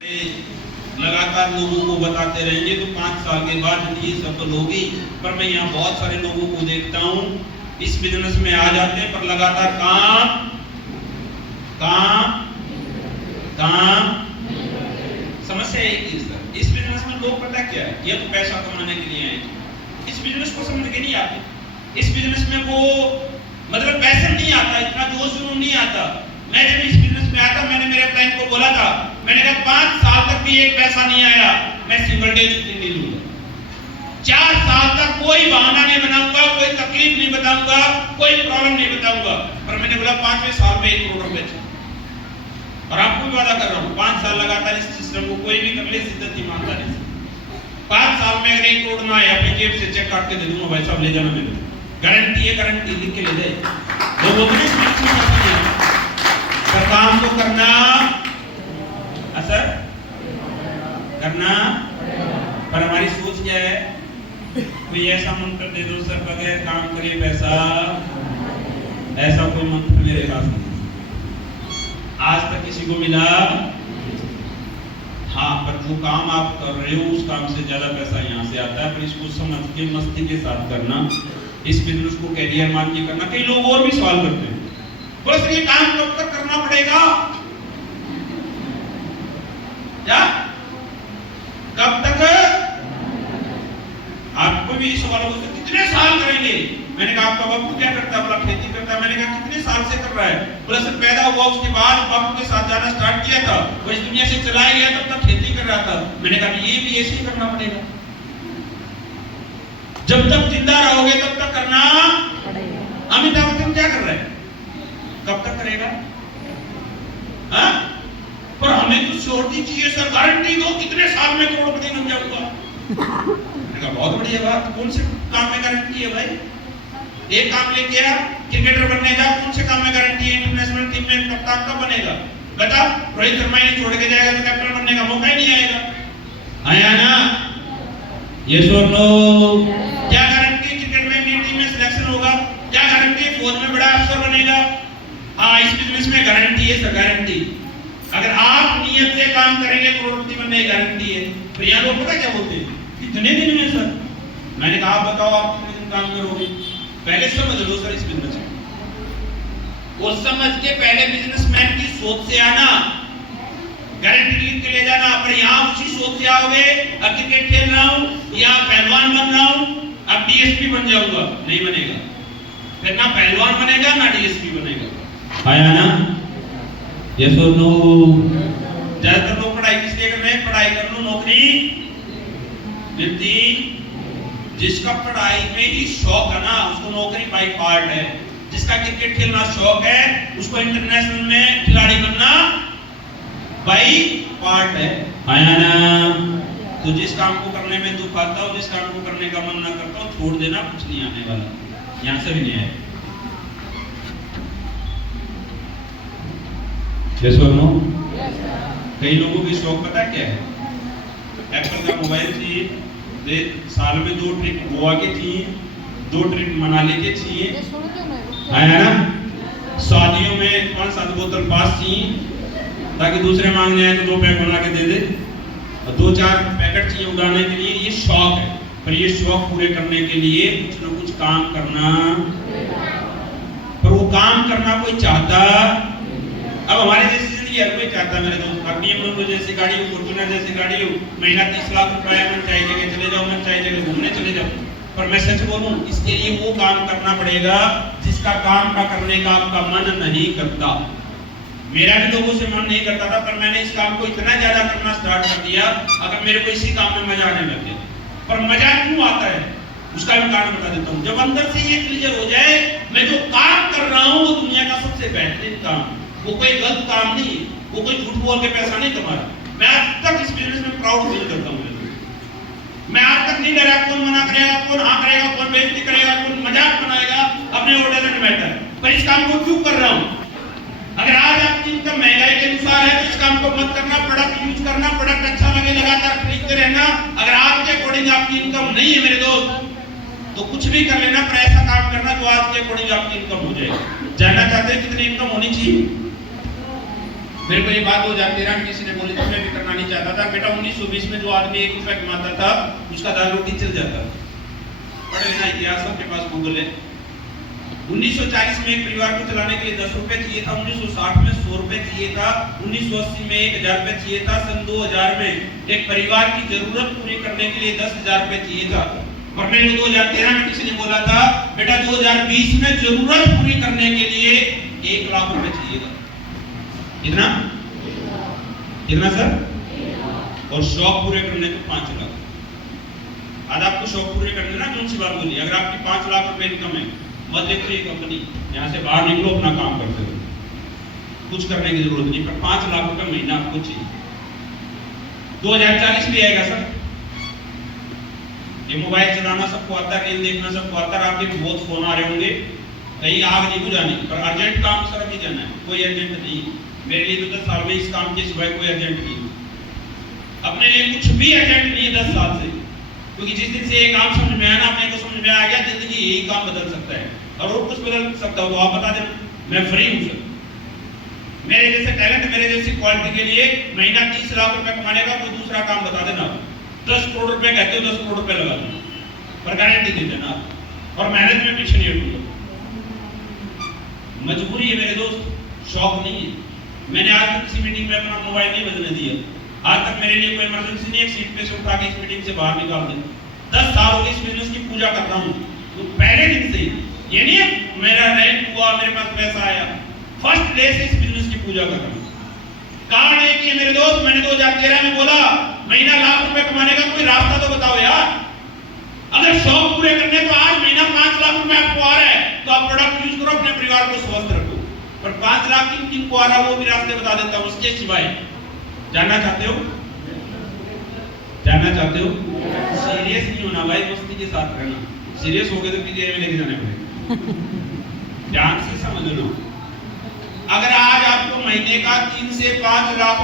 लगातार लोगों को बताते रहेंगे तो 5 साल के बाद ये सफल होगी। पर मैं यहाँ बहुत सारे लोगों को देखता हूँ इस बिजनेस में आ जाते हैं पर लगातार काम समस्या एक ही सर। इस बिजनेस में लोग पता क्या है, ये तो पैसा कमाने के लिए आए, इस बिजनेस को समझ के नहीं आते। इस बिजनेस में वो मतलब पैसे नहीं आता, इतना जोश नहीं आता। मैं जब इस बिजनेस में आया था मैंने मेरे क्लाइंट को बोला था, मैंने कहा 5 साल तक भी एक पैसा नहीं आया, मैं सिंगल डे छुट्टी नहीं लूंगा। 4 साल तक कोई बहाना नहीं बनाऊंगा, कोई तकलीफ नहीं बताऊंगा, कोई प्रॉब्लम नहीं बताऊंगा। पर मैंने बोला 5वें साल में 1 करोड़ रुपए। और आपको भी वादा कर रहा हूँ 5 साल लगातार इस सिस्टम को कोई भी कर ले, सिद्धत ईमानदारी से 5 साल में अगर 1 करोड़ ना आए अपनी जेब से चेक काट के दे दूंगा, भाई साहब ले जाना, मेरे गारंटी है, गारंटी लिख के ले दे। लोगों ने पर काम तो करना, असर करना। पर हमारी सोच क्या है, कोई ऐसा मंत्र दे दो सर बगैर काम करे पैसा, ऐसा कोई मंत्र मेरे पास नहीं, आज तक किसी को मिला। हाँ, पर जो काम आप कर रहे हो उस काम से ज्यादा पैसा यहाँ से आता है। पर इसको समझ के मस्ती के साथ करना, इस बिजनेस को कैरियर मान के करना। कई लोग और भी सवाल करते हैं, बस ये काम कब तक करना पड़ेगा, क्या कब तक? आपको भी सवाल होगा कितने साल करेंगे? मैंने कहा आपका बापू क्या करता है? बोला खेती करता है। मैंने कहा कितने साल से कर रहा है? बोला सर पैदा हुआ उसके बाद बापू के साथ जाना स्टार्ट किया था, वो इस दुनिया से चला गया तब तक खेती कर रहा था। मैंने कहा ये भी ऐसे ही करना पड़ेगा, जब तक जिंदा रहोगे तब तक करना पड़ेगा। अमिताभ बच्चन क्या कर रहा है, कब तक करेगा? हाँ? पर हमें तो श्योरिटी चाहिए सर, गारंटी दो कितने साल में करोड़पति बन जाऊंगा। मैंने कहा बहुत बढ़िया बात, कौन से काम में गारंटी है भाई? एक काम लेके आ, क्रिकेटर बनने जा, कौन से काम में गारंटी है? इंटरनेशनल टीम में कप्तान कब बनेगा बता? रोहित शर्मा ही छोड़ के जाएगा तो कैप्टन बनने का मौका ही नहीं आएगा। आया ना? यस और नो? क्या गारंटी क्रिकेट में इंडियन टीम में सिलेक्शन होगा? क्या गारंटी फौज में बड़ा अफसर बनेगा? हाँ, इस बिजनेस में गारंटी है सर, गारंटी। अगर आप नियत से काम करेंगे करोड़पति बनने की गारंटी है। तो यहाँ लोग पता क्या बोलते हैं, कितने दिन में सर? मैंने कहा आप बताओ आप कितने दिन काम करोगे? पहले समझ लो सर इस बिजनेस में, और समझ के पहले बिजनेसमैन की सोच से आना, गारंटी लिख के ले जाना। पर यहाँ उसी सोच से आओगे, अब क्रिकेट खेल रहा हूँ या पहलवान बन रहा हूँ, अब डीएसपी बन जाऊंगा, नहीं बनेगा। फिर ना पहलवान बनेगा ना डीएसपी बनेगा। आया ना? यस और नो? ज्यादातर लोग पढ़ाई किस लिए कर रहे हैं? पढ़ाई कर लो नौकरी मिलती। जिसका पढ़ाई में ही शौक है ना उसको नौकरी बाई पार्ट है। जिसका क्रिकेट खेलना शौक है उसको इंटरनेशनल में खिलाड़ी बनना बाई पार्ट है। आया ना? तो जिस काम को करने में दुख आता हो, जिस काम को करने का मन ना करता हो, छोड़ देना, कुछ नहीं आने वाला, यहाँ से भी नहीं आए। यस और नो? कई लोगों की शौक पता क्या है, एप्पल का मोबाइल चाहिए, साल में 2 ट्रिप गोवा के चाहिए, 2 ट्रिप मनाली के चाहिए, है ना? शादियों में 5-7 बोतल पास चाहिए ताकि दूसरे मांगने आए तो 2 पैक बना के दे दे, और 2-4 पैकेट चाहिए उड़ाने के लिए। ये शौक है, पर ये शौक पूरे करने के लिए कुछ ना कुछ काम करना, पर वो काम करना कोई चाहता। अब हमारे जैसी जिंदगी हर कोई चाहता, मेरे दोस्त, अपनी अमरूद जैसी गाड़ी हो, फॉर्च्यूनर जैसी गाड़ी हो, महीना 30 लाख रुपया, मन चाहे जगह चले जाओ, मन चाहे जगह घूमने चले जाओ। पर मैं सच बोलूं, इसके लिए वो काम करना पड़ेगा जिसका काम का करने का आपका मन नहीं करता। मेरा भी लोगों से मन नहीं करता था, पर मैंने इस काम को इतना ज्यादा करना स्टार्ट कर दिया, अगर मेरे को इसी काम में मजा आने लग गया। पर मजा क्यों आता है उसका भी कारण बता देता हूँ। जब अंदर से ये क्लियर हो जाए, मैं जो काम कर रहा हूँ वो दुनिया का सबसे बेहतरीन काम, वो कोई गलत काम नहीं, वो कोई झूठ बोल के पैसा नहीं कमा रहा। मैं आज तक इस बिजनेस में प्राउड फील करता हूँ। मैं आज तक नहीं डरा कौन मना करेगा, कौन हाँ करेगा, कौन बेइज्जती करेगा, कौन मजाक बनाएगा, अपने ऑर्डर में मैटर। पर इस काम को क्यों कर रहा हूँ? अगर आज आपकी इनकम महंगाई के अनुसार है तो इस काम को मत करना, प्रोडक्ट यूज करना, प्रोडक्ट अच्छा लगे लगातार खरीदते रहना। अगर आज के अकॉर्डिंग आपकी इनकम नहीं है मेरे दोस्त, तो कुछ भी कर लेना, पर ऐसा काम करना जो आज के अकॉर्डिंग आपकी इनकम हो जाए। जानना चाहते हैं कितनी इनकम होनी चाहिए? मेरे को ये बात 2013 में किसी ने बोली थी, मैं भी करना नहीं चाहता। था बेटा 1920 में जो आदमी 1 रुपया कमाता था उसका दाल रोटी चल जाता था। पढ़ लेना इतिहास, सबके पास गूगल है। 1940 में एक परिवार को चलाने के लिए 10 रुपए चाहिए था, 1960 में 100 रुपए चाहिए था, 1980 में 1000 रुपए चाहिए था, सन 2000 में एक परिवार की जरूरत पूरी करने के लिए 10,000 रुपए चाहिए था। और मेरे को 2013 में किसी ने बोला था बेटा 2020 में जरूरत पूरी करने के लिए 1 लाख रुपए चाहिए था। कितना कितना सर? और शौक पूरे करने को 5 लाख। आज आपको शौक पूरे करने ना कौन सी बात बोली, अगर आपकी 5 लाख रुपए इनकम है, मत देखो ये कंपनी, यहाँ से बाहर निकलो, अपना काम करते हो, कुछ करने की जरूरत नहीं, पर 5 लाख रुपए महीना आपको चाहिए। 2040 भी आएगा सर, ये मोबाइल चलाना सबको आता है, रील देखना सबको आता है, आपके बहुत फोन आ रहे होंगे, कहीं आग नहीं बुझानी, पर अर्जेंट काम सर अभी जाना है, कोई अर्जेंट नहीं। मेरे लिए तो 10 साल में इस काम के सिवाय कोई अर्जेंट नहीं, अपने लिए कुछ भी अर्जेंट नहीं है 10 साल से, क्योंकि जिस दिन से ये काम समझ में आया ना, अपने को समझ में आ गया जिंदगी यही काम बदल सकता है, और कुछ बदल सकता हो तो आप बता देना, मैं फ्री हूं सर। मेरे जैसे टैलेंट, मेरे जैसी क्वालिटी के लिए महीना 30 लाख रुपए कमाने का कोई दूसरा काम बता देना। 10 करोड़ रुपए कहते हो, 10 करोड़ रुपए लगा दो, पर गारंटी दे देना, और मेहनत में पीछे नहीं हटूंगा। मजबूरी है मेरे दोस्त, शौक नहीं है। मैंने आज तक किसी मीटिंग में अपना मोबाइल नहीं बदलने दिया, आज तक मेरे लिए कोई इमरजेंसी नहीं है सीट पे से उठा के इस मीटिंग से बाहर निकाल दे। 10 साल हो गए इस बिजनेस की पूजा करता हूँ, तो पहले दिन से ये नहीं है मेरा रैंक हुआ, मेरे पास पैसा आया, फर्स्ट डे से इस बिजनेस की पूजा कर रहा हूँ। कारण है कि मेरे दोस्त, मैंने 2013 में बोला महीना लाख रुपए कमाने का कोई रास्ता तो बताओ यार। अगर शौक पूरे करने तो आज महीना 5 लाख रुपए आपको आ रहा है, तो आप प्रोडक्ट यूज करो, अपने परिवार को स्वस्थ रखो। पर 5 लाख किन को आ रहा है वो भी रास्ते बता देता हूँ, उसके सिवाय जानना चाहते हो? जानना चाहते हो? सीरियस नहीं होना भाई, मस्ती के साथ रहना। सीरियस हो गए तो पीजीआई में लेके जाने पड़ेगा। ध्यान से समझ लो, अगर आज आपको महीने का 3 से 5 लाख